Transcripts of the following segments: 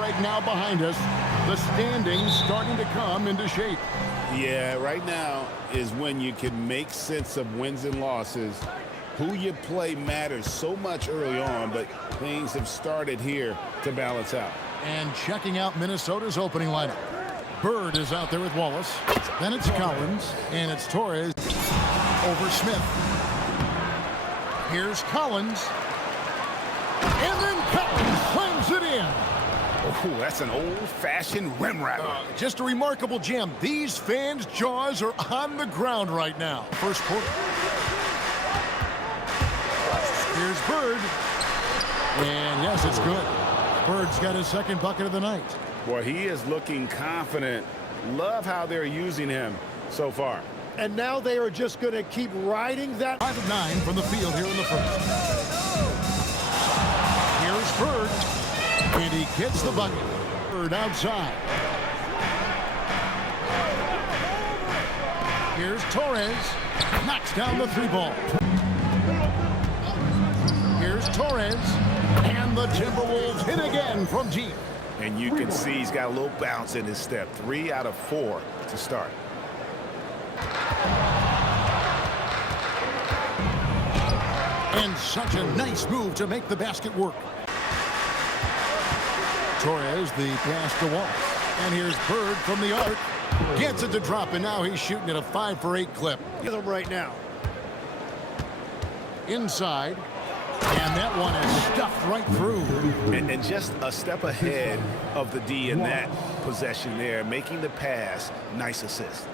break now behind us. The standings starting to come into shape. Yeah, right now is when you can make sense of wins and losses. Who you play matters so much early on, but things have started here to balance out. And checking out Minnesota's opening lineup. Bird is out there with Wallace. Then it's Collins, and it's Torres over Smith. Here's Collins. And then Collins slams it in. Oh, that's an old-fashioned rim rattler. Just a remarkable gem. These fans' jaws are on the ground right now. First quarter. Here's Bird. And yes, it's good. Bird's got his second bucket of the night. Boy, he is looking confident. Love how they're using him so far. And now they are just going to keep riding that. 5 of 9 from the field here in the first. Here's Bird. And he gets the bucket. Bird outside. Here's Torres. Knocks down the 3-ball. Here's Torres. And the Timberwolves hit again from deep. And you can see he's got a little bounce in his step. 3 out of 4 to start. And such a nice move to make the basket work. Torres, the pass to Wallace. And here's Bird from the arc. Gets it to drop, and now he's shooting at a 5 for 8 clip. Get him right now. Inside. And that one is stuffed right through. And just a step ahead of the D in that possession there, making the pass. Nice assist.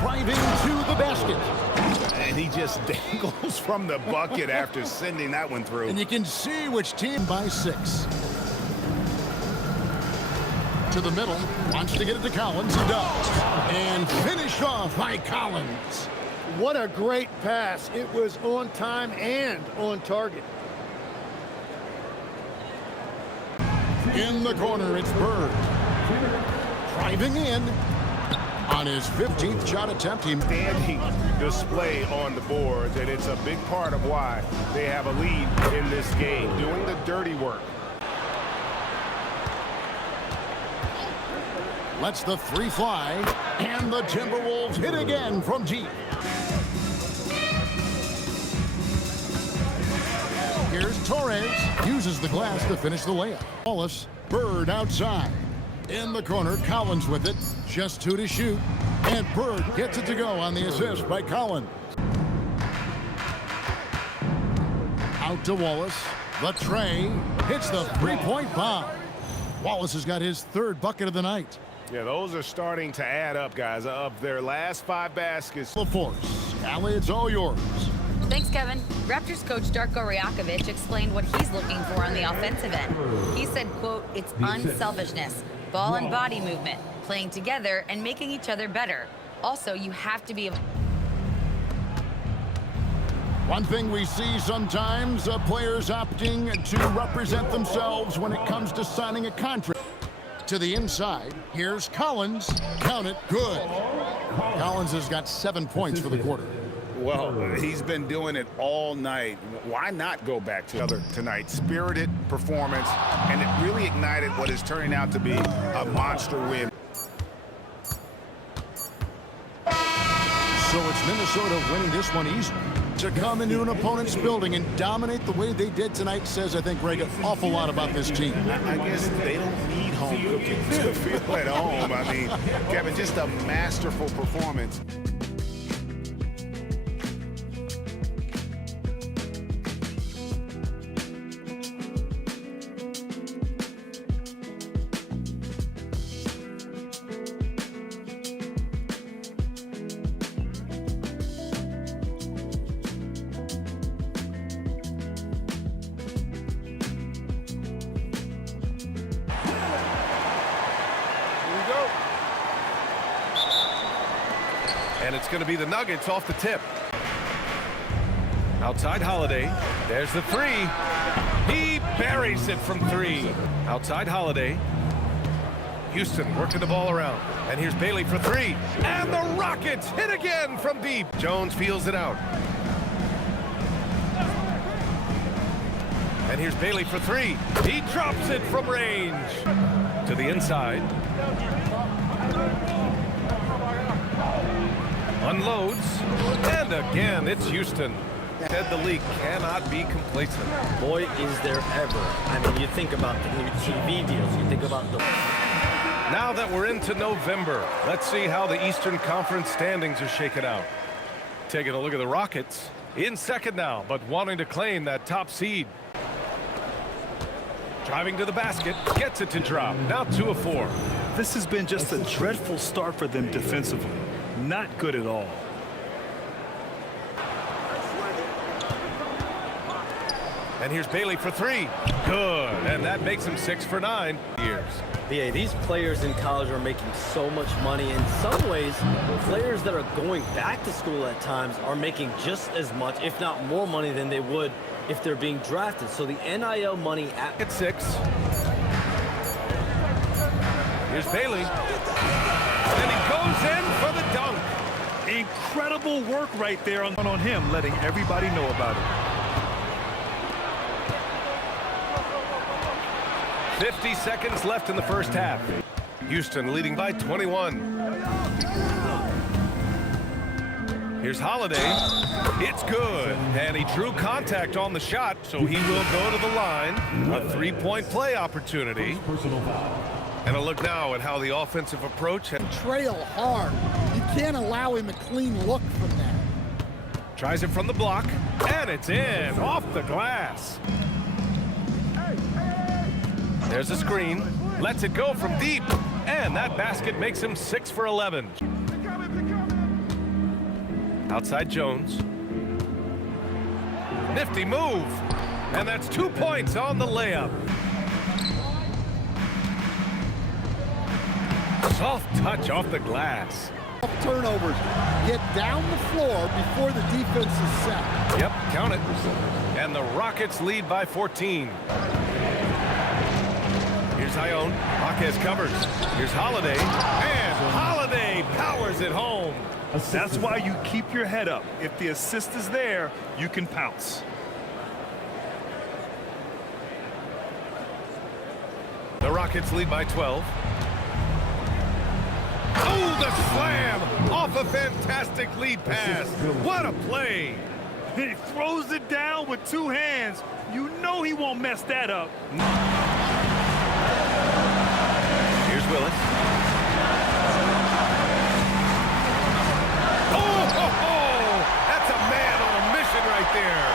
Driving to the basket. And he just dangles from the bucket after sending that one through. And you can see which team by 6. To the middle. Wants to get it to Collins. He does. And finished off by Collins. What a great pass. It was on time and on target. In the corner, it's Bird. Driving in. On his 15th shot attempt, he Standing display on the boards, and it's a big part of why they have a lead in this game, doing the dirty work. lets the 3 fly, and the Timberwolves hit again from deep. Here's Torres, uses the glass to finish the layup. Wallace, Bird outside. In the corner, Collins with it. Just 2 to shoot. And Bird gets it to go on the assist by Collins. Out to Wallace. The tray hits the 3-point bomb. Wallace has got his 3rd bucket of the night. Yeah, those are starting to add up, guys. Of their last 5 baskets. The force. Allie, it's all yours. Thanks, Kevin. Raptors coach Darko Rajakovic explained what he's looking for on the offensive end. He said, quote, "It's unselfishness, ball and body movement, playing together and making each other better. Also, you have to be..." One thing we see sometimes, players opting to represent themselves when it comes to signing a contract. To the inside, here's Collins. Count it, good. Collins has got 7 points for the quarter. Well, he's been doing it all night. Why not go back to other tonight? Spirited performance, and it really ignited what is turning out to be a monster win. So it's Minnesota winning this one easily. To come into an opponent's building and dominate the way they did tonight says, I think, Greg, an awful lot about this team. I guess they don't need home cooking to feel at home. I mean, Kevin, just a masterful performance. And it's going to be the Nuggets off the tip. Outside Holiday. There's the 3. He buries it from 3. Outside Holiday. Houston working the ball around. And here's Bailey for 3. And the Rockets hit again from deep. Jones feels it out. And here's Bailey for three. He drops it from range. To the inside. Unloads. And again, it's Houston. Said the league cannot be complacent. Boy, is there ever. I mean, you think about the new TV deals. You think about the... Now that we're into November, let's see how the Eastern Conference standings are shaken out. Taking a look at the Rockets. In second now, but wanting to claim that top seed. Driving to the basket, gets it to drop. Now 2 of 4. This has been just a dreadful start for them defensively. Not good at all. And here's Bailey for three. Good. And that makes him 6 for 9 years. BA, these players in college are making so much money. In some ways, players that are going back to school at times are making just as much, if not more money than they would if they're being drafted. So the NIL money at 6. Here's Bailey. And he goes in for the dunk. Incredible work right there on him, letting everybody know about it. 50 seconds left in the first half. Houston leading by 21. Here's Holiday. It's good. And he drew contact on the shot, so he will go to the line. A three-point play opportunity. And a look now at how the offensive approach had trail hard. You can't allow him a clean look from that. Tries it from the block, and it's in, off the glass. There's a screen, lets it go from deep, and that basket makes him 6 for 11. Outside Jones. Nifty move, and that's 2 points on the layup. Soft touch off the glass. Turnovers. Get down the floor before the defense is set. Yep, count it. And the Rockets lead by 14. Here's Ione. Marquez covers. Here's Holiday. And Holiday powers it home. That's why you keep your head up. If the assist is there, you can pounce. The Rockets lead by 12. Oh, the slam off a fantastic lead pass. What a play. He throws it down with 2 hands. You know he won't mess that up. Here's Willis. Oh, that's a man on a mission right there.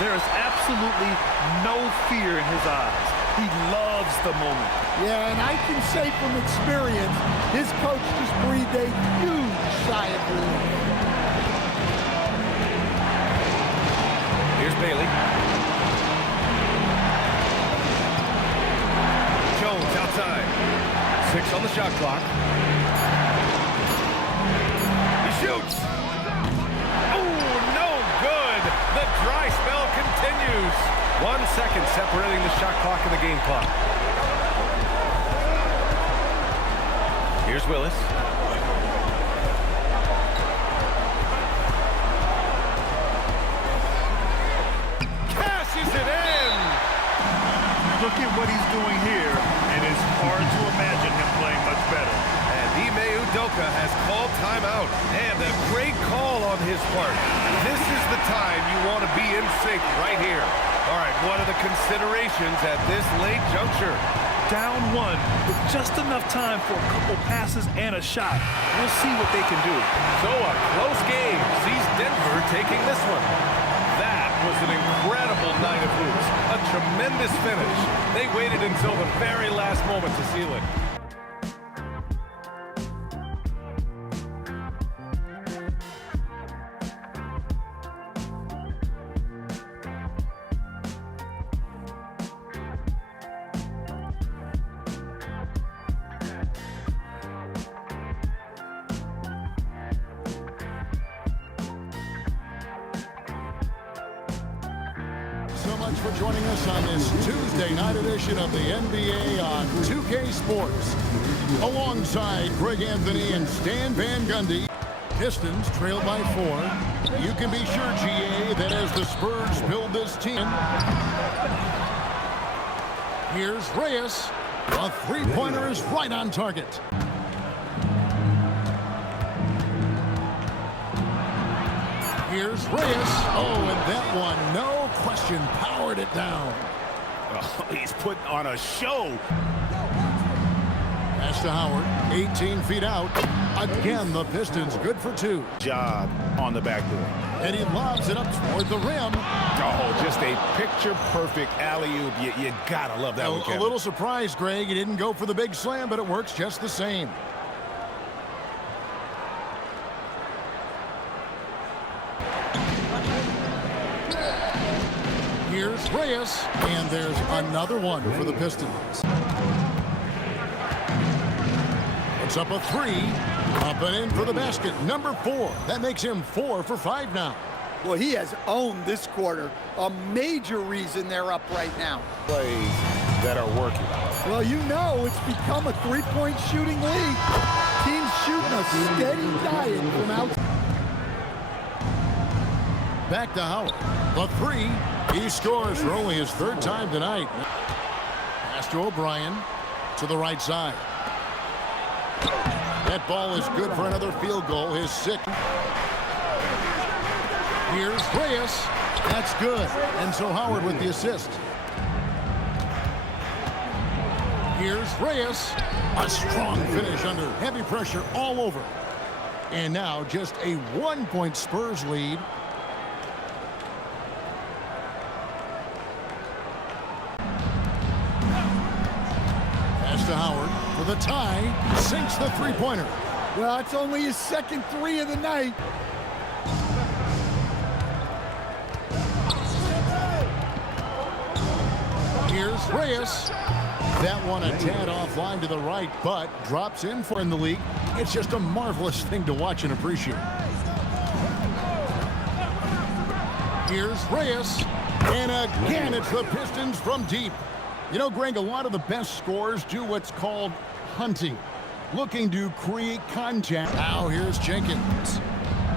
There is absolutely no fear in his eyes. He loves the moment. Yeah, and I can say from experience, his coach just breathed a huge sigh of relief. Here's Bailey. Jones outside. 6 on the shot clock. He shoots. Oh, no good. The dry spell continues. 1 second separating the shot clock and the game clock. Here's Willis. Cashes it in. Look at what he's doing here, and it's hard to imagine him playing much better. And Ime Udoka has called timeout, and a great call on his part. This is the time you want to be in sync right here. All right, what are the considerations at this late juncture? Down 1 with just enough time for a couple passes and a shot. We'll see what they can do. So a close game sees Denver taking this one. That was an incredible night of hoops. A tremendous finish. They waited until the very last moment to seal it. So much for joining us on this Tuesday night edition of the NBA on 2K Sports. Alongside Greg Anthony and Stan Van Gundy, Pistons trail by 4. You can be sure, GA, that as the Spurs build this team, Here's Reyes. A three-pointer is right on target. Here's Reyes. Oh, and that one, no question, powered it down. Oh, he's putting on a show. Pass to Howard, 18 feet out. Again, the Pistons good for two. Job on the backboard. And he lobs it up toward the rim. Oh, just a picture-perfect alley-oop. You gotta love that one, Kevin. A little surprised, Greg. He didn't go for the big slam, but it works just the same. Here's Reyes, and there's another one for the Pistons. Puts up a three, up and in for the basket, number 4. That makes him 4 for 5 now. Well, he has owned this quarter. A major reason they're up right now. Plays that are working. Well, you know it's become a three-point shooting league. Teams shooting a steady diet from outside. Back to Howard. The three. He scores for only his 3rd time tonight. Pass to O'Brien to the right side. That ball is good for another field goal, his 6th. Here's Reyes. That's good. And so Howard with the assist. Here's Reyes. A strong finish under heavy pressure all over. And now just a 1-point Spurs lead. To Howard for the tie, sinks the three-pointer. Well, it's only his 2nd 3 of the night. Here's Reyes. That one a tad offline to the right, but drops in for in the league. It's just a marvelous thing to watch and appreciate. Here's Reyes, and again it's the Pistons from deep. You know, Greg, a lot of the best scorers do what's called hunting, looking to create contact. Now here's Jenkins.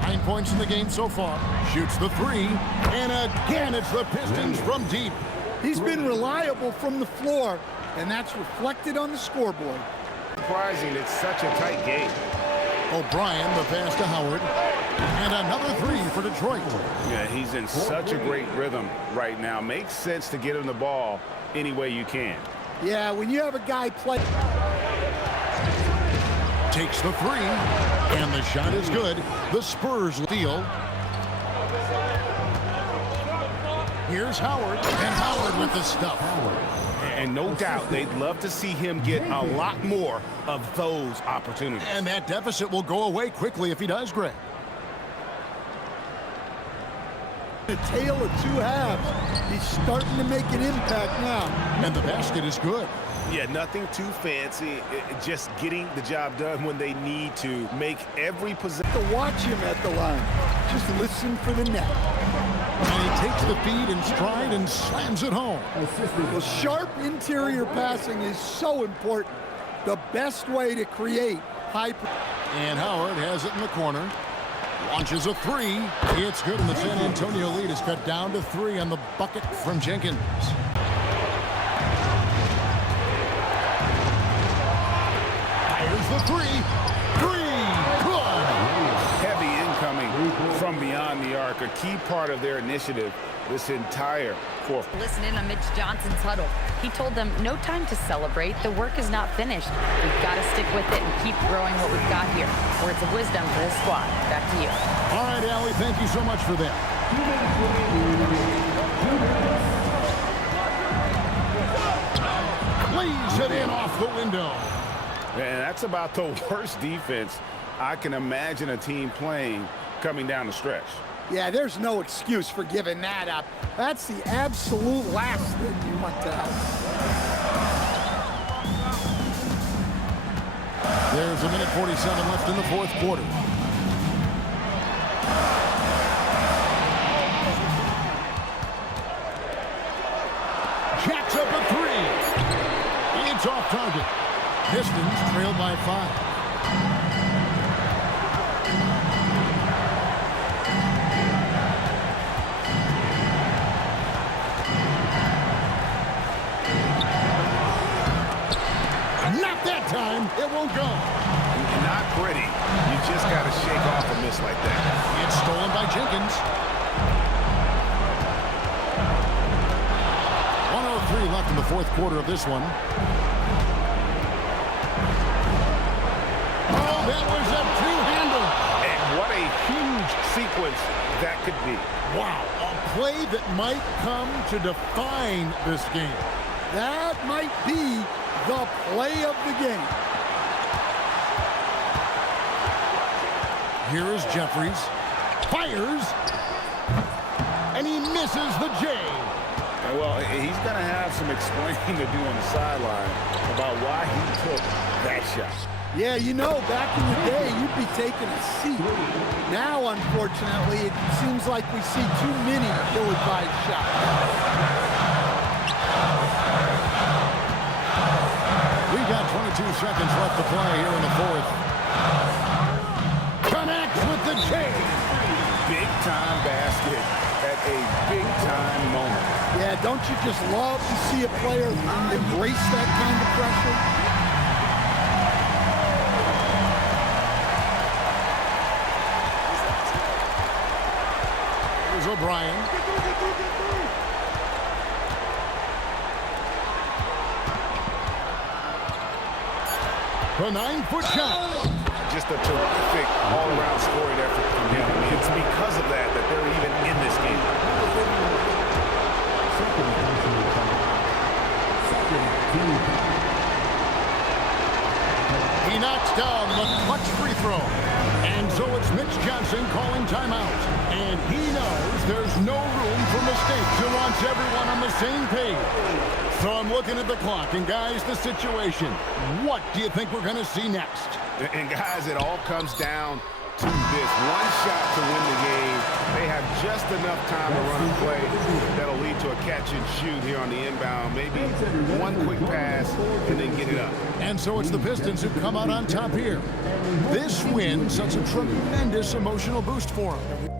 9 points in the game so far. Shoots the three, and again it's the Pistons from deep. He's been reliable from the floor, and that's reflected on the scoreboard. Surprising, it's such a tight game. O'Brien, the pass to Howard, and another three for Detroit. Yeah, he's in such a great rhythm right now. Makes sense to get him the ball any way you can. Yeah, when you have a guy play. Takes the three, and the shot is good. The Spurs steal. Here's Howard, and Howard with the stuff. And no doubt they'd love to see him get a lot more of those opportunities. And that deficit will go away quickly if he does, Greg. A tale of 2 halves. He's starting to make an impact now. And the basket is good. Yeah, nothing too fancy. Just getting the job done when they need to. Make every possession. To watch him at the line. Just listen for the net. And he takes the feed in stride and slams it home. Well, sharp interior passing is so important. The best way to create high. And Howard has it in the corner. Launches a three. It's good, and the San Antonio lead is cut down to 3 on the bucket from Jenkins. Here's the three. Good. Heavy incoming from beyond the arc. A key part of their initiative this entire quarter. Listen in on Mitch Johnson's huddle. He told them, no time to celebrate. The work is not finished. We've got to stick with it and keep growing what we've got here. Words of wisdom for this squad. Back to you. All right, Allie, thank you so much for that. Leaves it in off the window. And that's about the worst defense I can imagine a team playing coming down the stretch. Yeah, there's no excuse for giving that up. That's the absolute last thing you want to have. There's a minute 47 left in the 4th quarter. Jacks up a three. It's off target. Pistons trailed by 5. won't go. Not pretty. You just got to shake off a miss like that. It's stolen by Jenkins. 1:03 left in the fourth quarter of this one. Oh, that was a two-hander. And what a huge sequence that could be. Wow, a play that might come to define this game. That might be the play of the game. Here is Jeffries. Fires. And he misses the J. Well, he's going to have some explaining to do on the sideline about why he took that shot. Yeah, you know, back in the day, you'd be taking a seat. Now, unfortunately, it seems like we see too many ill-advised shots. We got 22 seconds left to play here in the fourth. Connects with the J. Big-time basket at a big-time moment. Yeah, don't you just love to see a player embrace that kind of pressure? Here's O'Brien. The 9-foot shot. Just a terrific all-around scoring effort from him. I mean, it's because of that they're even in this game. He knocks down the clutch free throw. And so it's Mitch Johnson calling timeout. And he knows there's no room for mistakes. He wants everyone on the same page. So I'm looking at the clock. And guys, the situation. What do you think we're going to see next? And guys, it all comes down to this one shot to win the game. They have just enough time to run a play that'll lead to a catch and shoot here on the inbound. Maybe one quick pass and then get it up. And so it's the Pistons who come out on top here. This win sets a tremendous emotional boost for them.